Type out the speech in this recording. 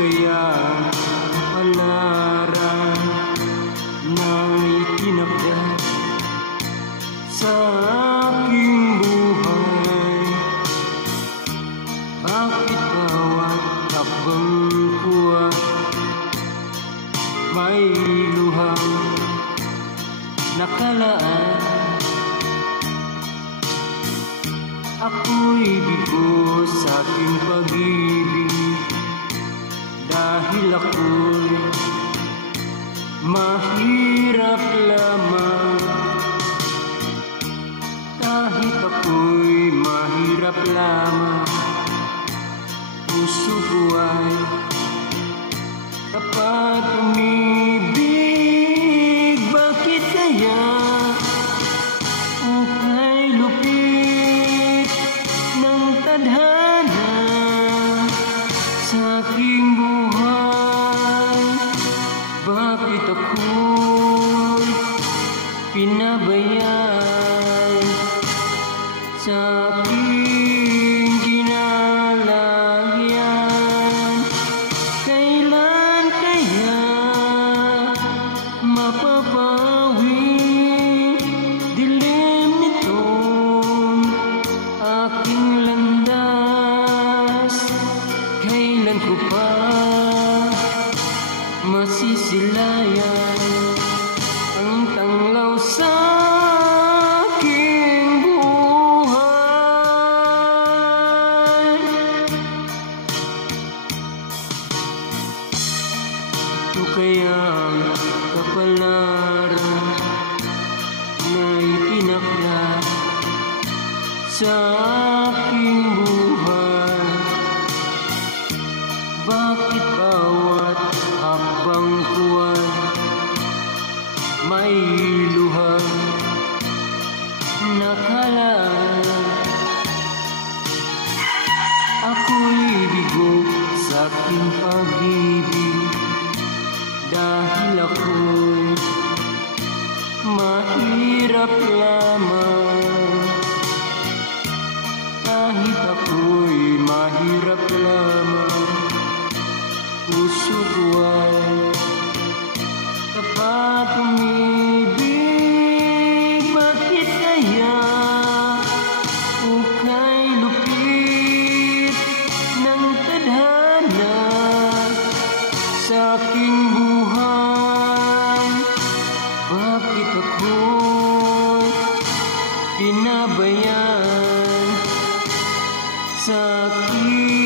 kaya kapalaran na itinakda sa aking buhay? Bakit bawat takbang ko may luhang nakalaan? Ako'y bigo sa aking pag-ibig dahil ako'y mahirap lamang. Kahit ako'y mahirap lamang, puso ko ay kapag umibig. Bakit kaya ukay lupit ng tadhana sa aking buhay? Bakit ako'y pinabayaan sa aking kinalagyan? Kailan kaya mapapawi dilim nitong aking landas? Kailan ko pa masisilayan ang tanglaw sa aking buhay? Ito kayang kapalaran na itinakda sa aking buhay? Bakit bawat habang ko ay may luhang nakalaan? Ako'y bigo sa aking pag-ibig dahil ako'y mahirap lamang. Kahit ako'y mahirap lamang, puso ko ay tapat umibig. Bakit kaya ukay lupit ng tadhana sa aking buhay? Bakit ako'y pinabayaan sa aking